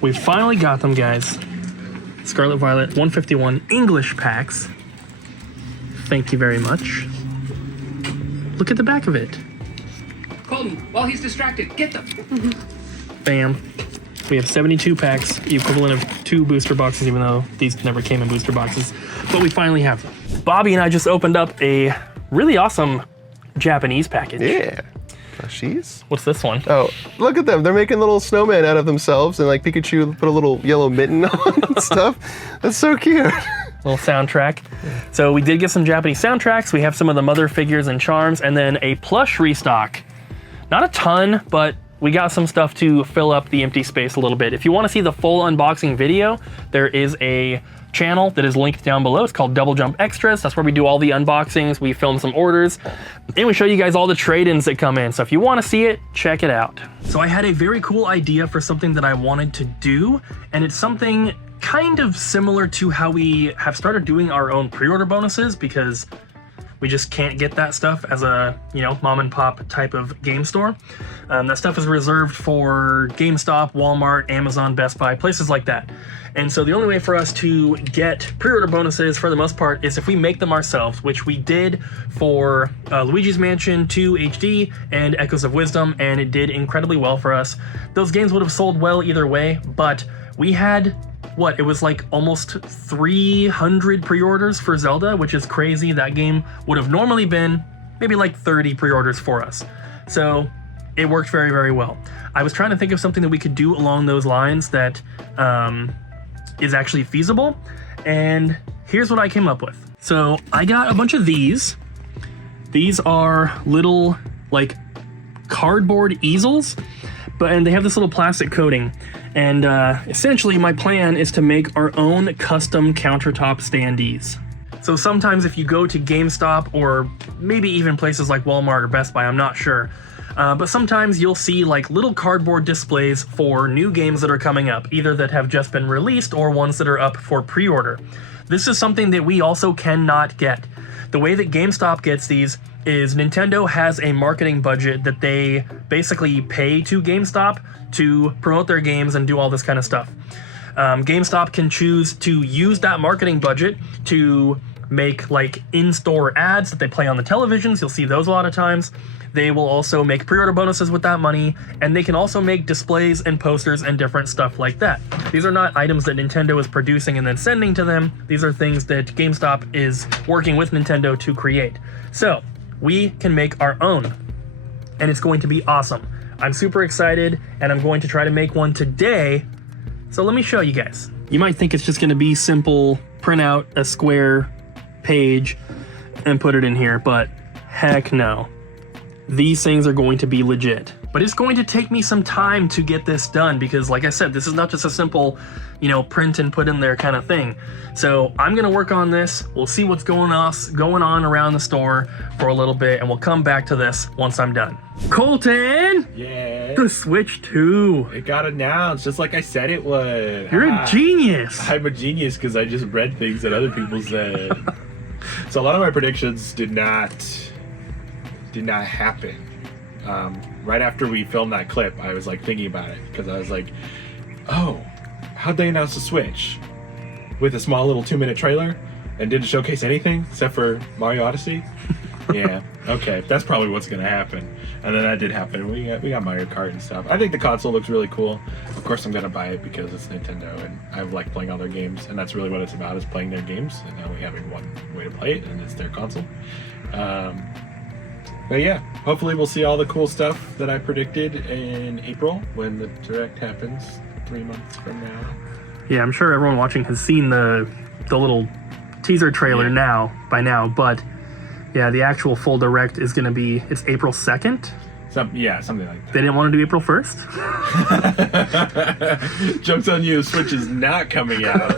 We finally got them, guys. Scarlet Violet 151 English packs. Thank you very much. Look at the back of it. Colton, while he's distracted, get them. Bam. We have 72 packs, the equivalent of 2 booster boxes, even though these never came in booster boxes. But we finally have them. Bobby and I just opened up a really awesome Japanese package. Yeah. Plushies. What's this one? Oh, look at them. They're making little snowmen out of themselves, and like Pikachu put a little yellow mitten on and stuff. That's so cute. Little soundtrack. So we did get some Japanese soundtracks. We have some of the mother figures and charms, and then a plush restock. Not a ton, but we got some stuff to fill up the empty space a little bit. If you want to see the full unboxing video, there is a channel that is linked down below. It's called Double Jump Extras. That's where we do all the unboxings. We film some orders, and we show you guys all the trade-ins that come in. So if you want to see it, check it out. So I had a very cool idea for something that I wanted to do, and it's something kind of similar to how we have started doing our own pre-order bonuses, because we just can't get that stuff as a, you know, mom and pop type of game store. That stuff is reserved for GameStop, Walmart, Amazon, Best Buy, places like that. And so the only way for us to get pre-order bonuses for the most part is if we make them ourselves, which we did for Luigi's Mansion 2 HD and Echoes of Wisdom, and it did incredibly well for us. Those games would have sold well either way, but we had it was like almost 300 pre-orders for Zelda, which is crazy. That game would have normally been maybe like 30 pre-orders for us. So it worked very, very well. I was trying to think of something that we could do along those lines that is actually feasible. And here's what I came up with. So I got a bunch of these. These are little like cardboard easels, and they have this little plastic coating. And essentially my plan is to make our own custom countertop standees. So sometimes if you go to GameStop or maybe even places like Walmart or Best Buy, I'm not sure, but sometimes you'll see like little cardboard displays for new games that are coming up, either that have just been released or ones that are up for pre-order. This is something that we also cannot get. The way that GameStop gets these is Nintendo has a marketing budget that they basically pay to GameStop to promote their games and do all this kind of stuff. GameStop can choose to use that marketing budget to make like in-store ads that they play on the televisions. You'll see those a lot of times. They will also make pre-order bonuses with that money, and they can also make displays and posters and different stuff like that. These are not items that Nintendo is producing and then sending to them. These are things that GameStop is working with Nintendo to create. So we can make our own, and it's going to be awesome. I'm super excited, and I'm going to try to make one today. So let me show you guys. You might think it's just going to be simple, print out a square page and put it in here, but heck no. These things are going to be legit. But it's going to take me some time to get this done because, like I said, this is not just a simple, you know, print and put in there kind of thing. So I'm gonna work on this. We'll see what's going on around the store for a little bit, and we'll come back to this once I'm done. Colton! Yeah. The Switch 2. It got announced just like I said it would. You're a genius. I'm a genius because I just read things that other people said. So a lot of my predictions did not happen. Right after we filmed that clip, I was like thinking about it because I was like, oh, how'd they announce the Switch with a small little 2-minute trailer and didn't showcase anything except for Mario Odyssey? Yeah, okay, that's probably what's gonna happen. And then that did happen. We got Mario Kart and stuff. I think the console looks really cool. Of course I'm gonna buy it because it's Nintendo and I like playing all their games, and that's really what it's about, is playing their games, and now we having one way to play it, and it's their console. But yeah, hopefully we'll see all the cool stuff that I predicted in April when the Direct happens 3 months from now. Yeah, I'm sure everyone watching has seen the little teaser trailer by now, but yeah, the actual full Direct is going to be, it's April 2nd? Something like that. They didn't want to do April 1st? Joke's on you, Switch is not coming out.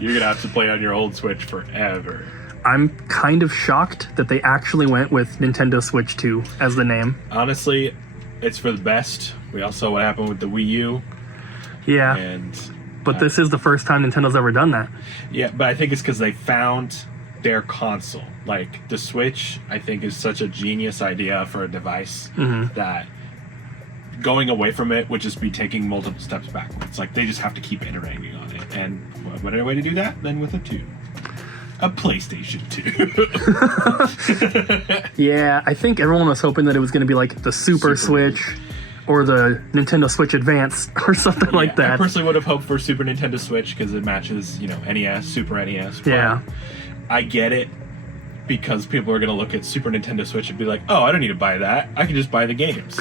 You're going to have to play on your old Switch forever. I'm kind of shocked that they actually went with Nintendo Switch 2 as the name. Honestly, it's for the best. We all saw what happened with the Wii U. Yeah, but this is the first time Nintendo's ever done that. Yeah, but I think it's because they found their console. Like, the Switch, I think, is such a genius idea for a device that going away from it would just be taking multiple steps backwards. Like, they just have to keep iterating on it. And what better way to do that than with a 2? A PlayStation 2. Yeah, I think everyone was hoping that it was going to be like the Super Switch or the Nintendo Switch Advance or something like that. I personally would have hoped for Super Nintendo Switch because it matches, NES, Super NES. But Yeah. I get it because people are going to look at Super Nintendo Switch and be like, oh, I don't need to buy that. I can just buy the games.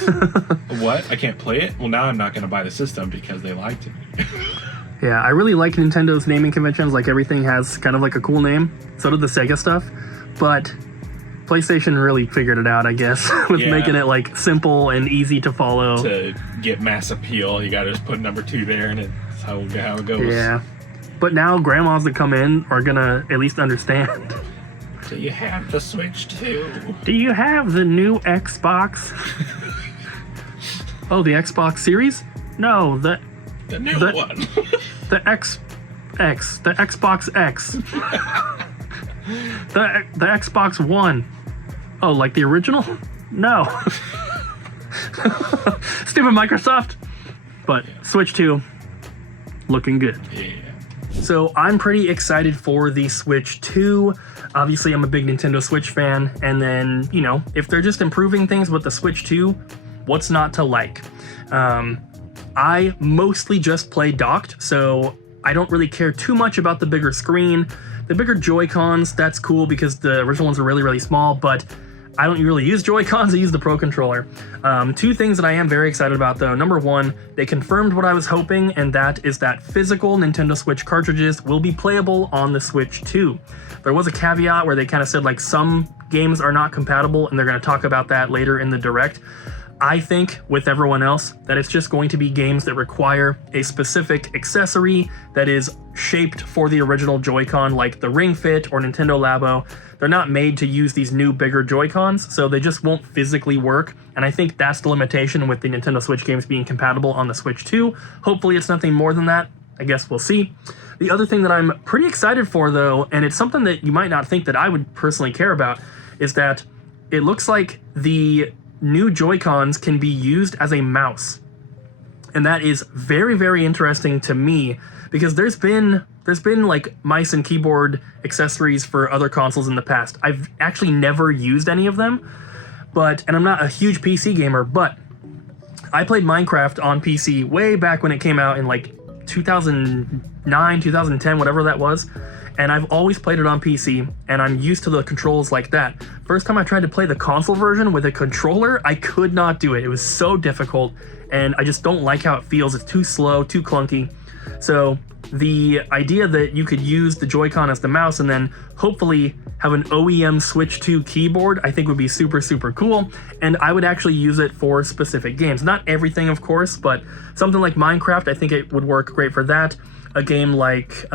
What? I can't play it? Well, now I'm not going to buy the system because they lied to me. Yeah, I really like Nintendo's naming conventions. Like, everything has kind of like a cool name. So did the Sega stuff. But PlayStation really figured it out, I guess, with making it like simple and easy to follow. To get mass appeal, you gotta just put number 2 there, and it's how it goes. Yeah. But now grandmas that come in are gonna at least understand. Do you have the Switch 2? Do you have the new Xbox? Oh, the Xbox Series? No, the new one. the Xbox X. the Xbox One. Oh, like the original? No. Stupid Microsoft. But Switch 2, looking good. Yeah. So I'm pretty excited for the Switch 2. Obviously, I'm a big Nintendo Switch fan. And then, if they're just improving things with the Switch 2, what's not to like? I mostly just play docked, so I don't really care too much about the bigger screen. The bigger Joy-Cons, that's cool because the original ones are really, really small, but I don't really use Joy-Cons, I use the Pro Controller. 2 things that I am very excited about though. Number 1, they confirmed what I was hoping, and that is that physical Nintendo Switch cartridges will be playable on the Switch 2. There was a caveat where they kind of said like some games are not compatible, and they're going to talk about that later in the Direct. I think, with everyone else, that it's just going to be games that require a specific accessory that is shaped for the original Joy-Con, like the Ring Fit or Nintendo Labo. They're not made to use these new, bigger Joy-Cons, so they just won't physically work, and I think that's the limitation with the Nintendo Switch games being compatible on the Switch 2. Hopefully it's nothing more than that. I guess we'll see. The other thing that I'm pretty excited for, though, and it's something that you might not think that I would personally care about, is that it looks like the new Joy-Cons can be used as a mouse. And that is very, very interesting to me because there's been like mice and keyboard accessories for other consoles in the past. I've actually never used any of them, and I'm not a huge PC gamer, but I played Minecraft on PC way back when it came out in like 2009, 2010, whatever that was. And I've always played it on PC, and I'm used to the controls like that. First time I tried to play the console version with a controller, I could not do it. It was so difficult, and I just don't like how it feels. It's too slow, too clunky. So the idea that you could use the Joy-Con as the mouse and then hopefully have an OEM Switch 2 keyboard, I think would be super, super cool. And I would actually use it for specific games. Not everything, of course, but something like Minecraft, I think it would work great for that. A game like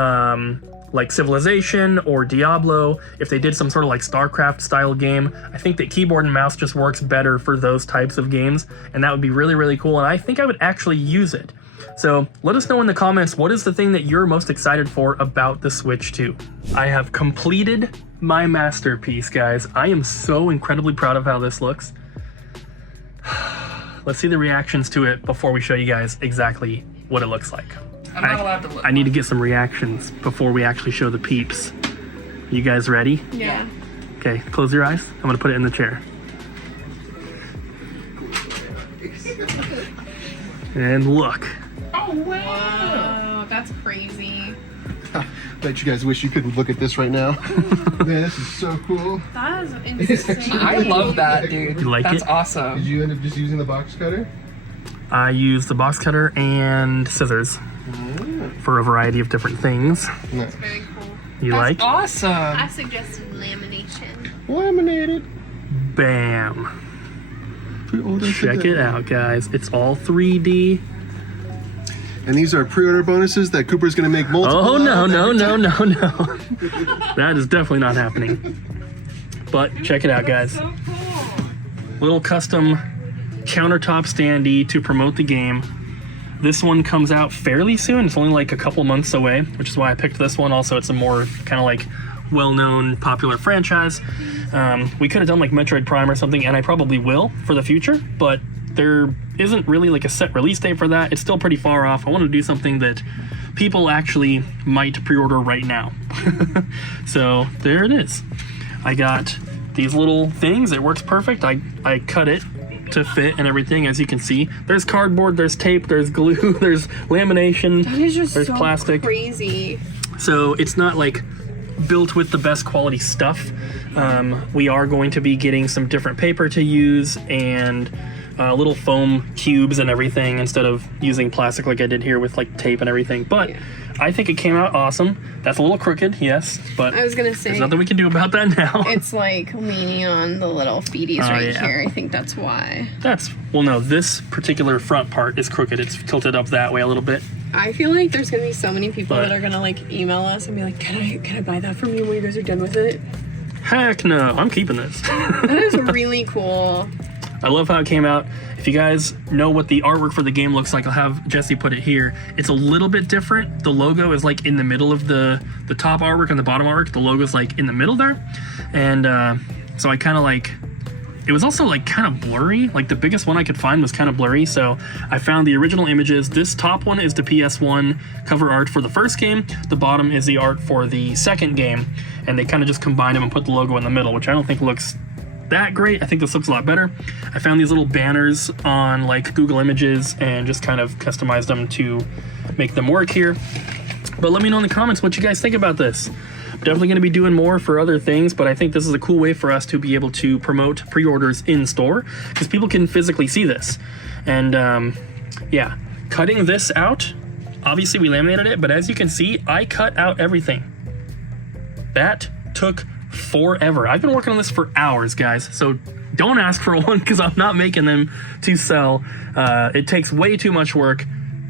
Civilization or Diablo, if they did some sort of like StarCraft style game, I think that keyboard and mouse just works better for those types of games, and that would be really, really cool, and I think I would actually use it. So let us know in the comments, what is the thing that you're most excited for about the Switch 2? I have completed my masterpiece, guys. I am so incredibly proud of how this looks. Let's see the reactions to it before we show you guys exactly what it looks like. I'm not allowed to look. I need to get some reactions before we actually show the peeps. You guys ready? Yeah. Okay, close your eyes. I'm gonna put it in the chair. And look. Oh, wow. That's crazy. Bet you guys wish you could look at this right now. Man, this is so cool. That is insane. I love that, dude. You like That's it? awesome. Did you end up just using the box cutter? I used the box cutter and scissors for a variety of different things. Nice. Very cool. You That's like? awesome. I suggested lamination. Laminated. Bam. Pre-order Check today. it out, guys. It's all 3D. And these are pre-order bonuses that Cooper's going to make multiple. Oh, no, of no, every no, time. no, no. That is definitely not happening. But check it out, guys. So cool. Little custom countertop standee to promote the game. This one comes out fairly soon. It's only like a couple months away, which is why I picked this one. Also, it's a more kind of like well-known, popular franchise. We could have done like Metroid Prime or something, and I probably will for the future, but there isn't really like a set release date for that. It's still pretty far off. I want to do something that people actually might pre-order right now. So there it is. I got these little things. It works perfect. I cut it to fit and everything, as you can see. There's cardboard, there's tape, there's glue, there's lamination, That is just there's so plastic. crazy. So it's not like built with the best quality stuff. We are going to be getting some different paper to use and little foam cubes and everything instead of using plastic like I did here with like tape and everything. But Yeah. I think it came out awesome. That's a little crooked, yes, but I was gonna say there's nothing we can do about that now. it's like leaning on the little feeties right yeah. here. I think that's why. Well, no, this particular front part is crooked. It's tilted up that way a little bit. I feel like there's gonna be so many people But- that are gonna like email us and be like, can I buy that from you when you guys are done with it? Heck no, I'm keeping this. That is really cool. I love how it came out. If you guys know what the artwork for the game looks like, I'll have Jesse put it here. It's a little bit different. The logo is like in the middle of the top artwork and the bottom artwork. The logo's like in the middle there. And so I kind of like, it was also like kind of blurry. Like the biggest one I could find was kind of blurry. So I found the original images. This top one is the PS1 cover art for the first game. The bottom is the art for the second game. And they kind of just combined them and put the logo in the middle, which I don't think looks that great. I think this looks a lot better. I found these little banners on like Google Images and just kind of customized them to make them work here. But let me know in the comments what you guys think about this. I'm definitely going to be doing more for other things, but I think this is a cool way for us to be able to promote pre-orders in store because people can physically see this. And yeah, cutting this out, obviously we laminated it, but as you can see, I cut out everything. That took forever. I've been working on this for hours, guys, so don't ask for one because I'm not making them to sell. It takes way too much work,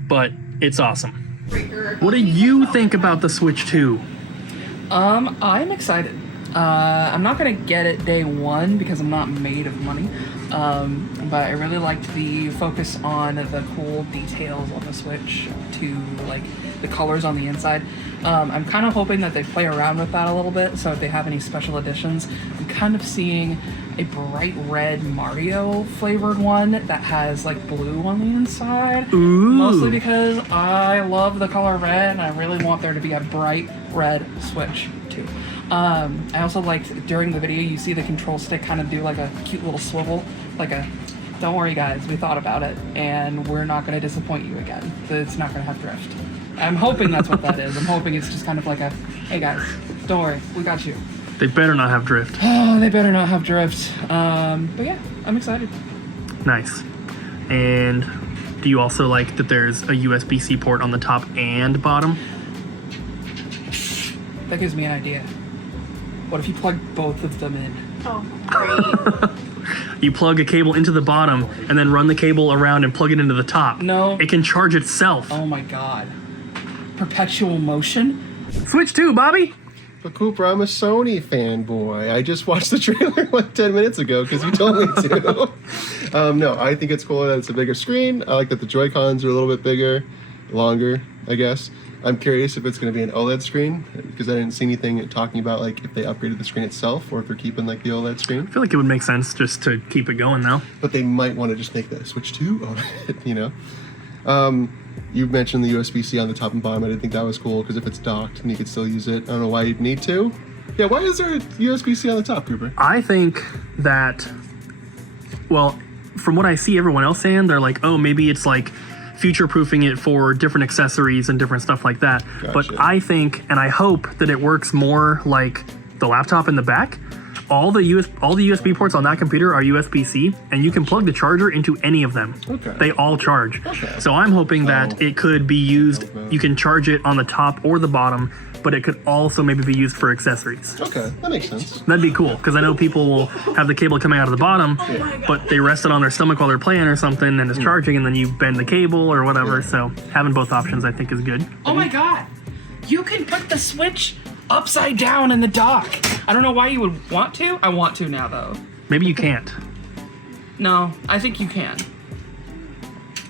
but it's awesome. What do you think about the Switch 2? I'm excited. I'm not gonna get it day one because I'm not made of money. But I really liked the focus on the cool details on the Switch to like the colors on the inside. I'm kind of hoping that they play around with that a little bit. So if they have any special editions, I'm kind of seeing a bright red Mario flavored one that has like blue on the inside. Ooh. Mostly because I love the color red and I really want there to be a bright red Switch too. I also liked during the video you see the control stick kind of do like a cute little swivel, like a don't worry guys, we thought about it and we're not going to disappoint you again. It's not going to have drift. I'm hoping that's what that is. I'm hoping it's just kind of like a hey guys, don't worry, we got you. They better not have drift. Oh, they better not have drift. But yeah, I'm excited. Nice. And do you also like that there's a USB-C port on the top and bottom? That gives me an idea. What if you plug both of them in? Oh, great. You plug a cable into the bottom and then run the cable around and plug it into the top. No. It can charge itself. Oh my god. Perpetual motion? Switch 2, Bobby. But Cooper, I'm a Sony fanboy. I just watched the trailer like 10 minutes ago because you told me to. No, I think it's cool that it's a bigger screen. I like that the Joy-Cons are a little bit bigger, longer, I guess. I'm curious if it's going to be an OLED screen because I didn't see anything talking about like if they upgraded the screen itself or if they're keeping like the OLED screen. I feel like it would make sense just to keep it going now. But they might want to just make the Switch 2 OLED, you know? You mentioned the USB-C on the top and bottom. I didn't think that was cool because if it's docked, and you could still use it. I don't know why you'd need to. Yeah, why is there a USB-C on the top, Cooper? I think that, well, from what I see everyone else saying, they're like, oh, maybe it's like future-proofing it for different accessories and different stuff like that. Gotcha. But I think, and I hope that it works more like the laptop in the back. All the USB ports on that computer are USB-C, and you can plug the charger into any of them. Okay. They all charge. Okay. So I'm hoping that it could be used, you can charge it on the top or the bottom, but it could also maybe be used for accessories. Okay, that makes sense. That'd be cool, because I know people will have the cable coming out of the bottom, but they rest it on their stomach while they're playing or something, and it's charging, and then you bend the cable or whatever. So having both options, I think, is good. Oh my god! You can put the Switch upside down in the dock. I don't know why you would want to. I want to now, though. Maybe you can't. No, I think you can.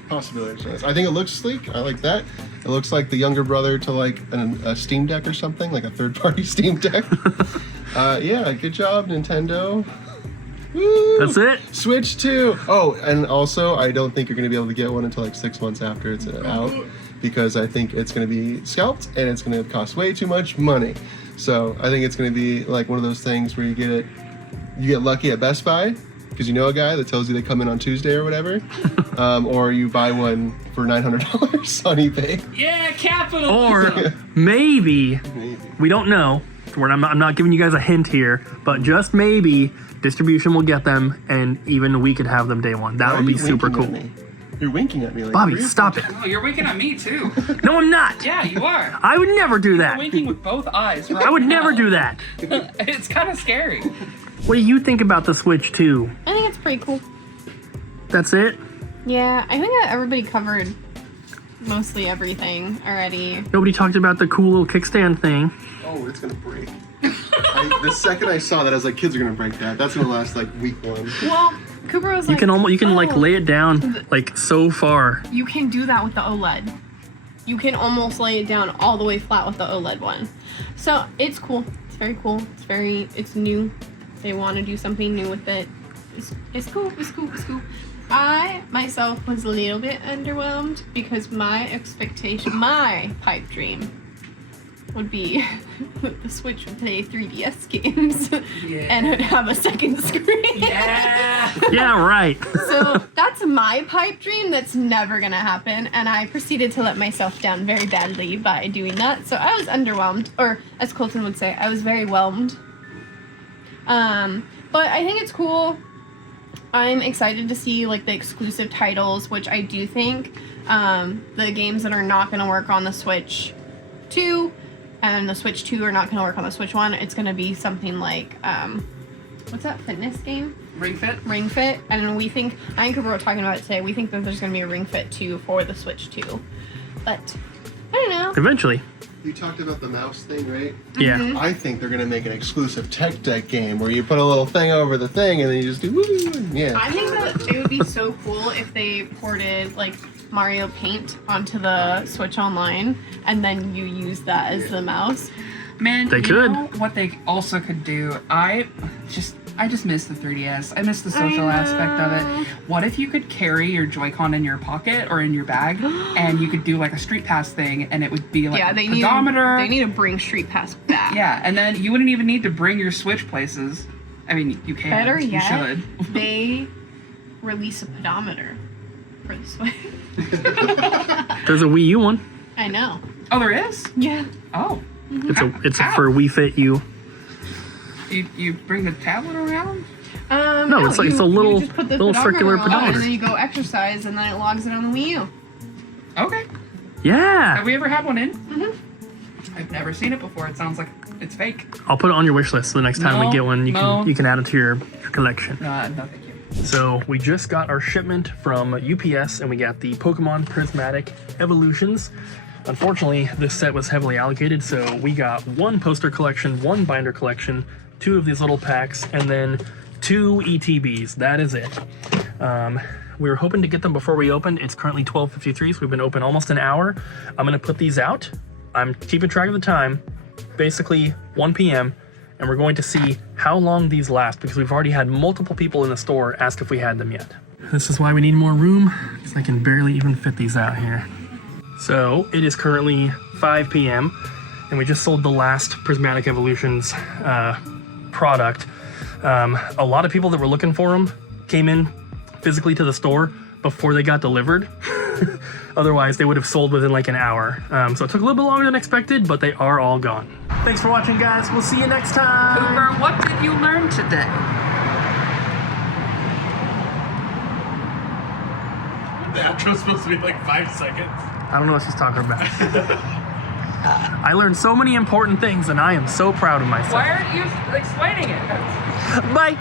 Possibility. I think it looks sleek. I like that. It looks like the younger brother to like a Steam Deck or something, like a third-party Steam Deck. Yeah, good job, Nintendo. Woo! That's it? Switch 2. Oh, and also, I don't think you're going to be able to get one until like 6 months after it's out, because I think it's going to be scalped and it's going to cost way too much money. So I think it's going to be like one of those things where you get lucky at Best Buy because you know a guy that tells you they come in on Tuesday or whatever, or you buy one for $900 on eBay. Yeah, capital. Or maybe, we don't know. I'm not giving you guys a hint here, but just maybe distribution will get them, and even we could have them day one. That would be super cool. You're winking at me like Bobby, stop it. Oh, you're winking at me too. No, I'm not. Yeah, you are. I would never do You're that. winking with both eyes. Right I would now. never do that. It's kind of scary. What do you think about the Switch 2? I think it's pretty cool. That's it? Yeah, I think that everybody covered mostly everything already. Nobody talked about the cool little kickstand thing. Oh, it's gonna break. The second I saw that, I was like, kids are gonna break that. That's gonna last like week 1. Well, Cooper was like, You can like "Oh, lay it down like so far. You can do that with the OLED. You can almost lay it down all the way flat with the OLED one. So it's cool. It's very cool. It's new. They want to do something new with it. It's cool. It's cool. It's cool. I myself was a little bit underwhelmed because my pipe dream would be the Switch would play 3DS games and it would have a second screen. Yeah. Yeah, right. So that's my pipe dream that's never gonna happen, and I proceeded to let myself down very badly by doing that. So I was underwhelmed, or as Colton would say, I was very whelmed. But I think it's cool. I'm excited to see like the exclusive titles, which I do think the games that are not gonna work on the Switch 2 and the Switch 2 are not gonna work on the Switch 1. It's gonna be something like what's that fitness game? Ring Fit. Ring Fit, and I and Cooper were talking about it today. We think that there's going to be a Ring Fit 2 for the Switch 2, but I don't know. Eventually. You talked about the mouse thing, right? Yeah. Mm-hmm. I think they're gonna make an exclusive tech deck game where you put a little thing over the thing and then you just do woo. Yeah. I think that it would be so cool if they ported like Mario Paint onto the Switch Online, and then you use that as the mouse. Man, They you could. know what they also could do? I just miss the 3DS. I miss the social aspect of it. What if you could carry your Joy-Con in your pocket or in your bag, and you could do like a Street Pass thing, and it would be like a pedometer. They need to bring Street Pass back. Yeah, and then you wouldn't even need to bring your Switch places. I mean, you can. Better You yet, should. they release a pedometer for the Switch. There's a Wii U one. I know. Oh, there is? Yeah. Oh. It's for Wii Fit U. You bring the tablet around? No, it's like- it's a little- you just put the little pedometer circular on, pedometer. and then you go exercise, and then it logs it on the Wii U. Okay. Yeah. Have we ever had one in? Mm-hmm. I've never seen it before. It sounds like it's fake. I'll put it on your wish list. So the next time we No, get one, no. you can add it to your collection. No, thank you. So we just got our shipment from UPS, and we got the Pokemon Prismatic Evolutions. Unfortunately, this set was heavily allocated, so we got one poster collection, one binder collection, 2 of these little packs, and then 2 ETBs. That is it. We were hoping to get them before we opened. It's currently 12:53, so we've been open almost an hour. I'm gonna put these out. I'm keeping track of the time, basically 1 p.m., and we're going to see how long these last, because we've already had multiple people in the store ask if we had them yet. This is why we need more room, because I can barely even fit these out here. So it is currently 5 p.m., and we just sold the last Prismatic Evolutions product. A lot of people that were looking for them came in physically to the store before they got delivered. Otherwise, they would have sold within like an hour. So it took a little bit longer than expected, but they are all gone. Thanks for watching, guys. We'll see you next time. Cooper, what did you learn today? The outro's supposed to be like 5 seconds. I don't know what she's talking about. I learned so many important things, and I am so proud of myself. Why aren't you explaining it? Bye.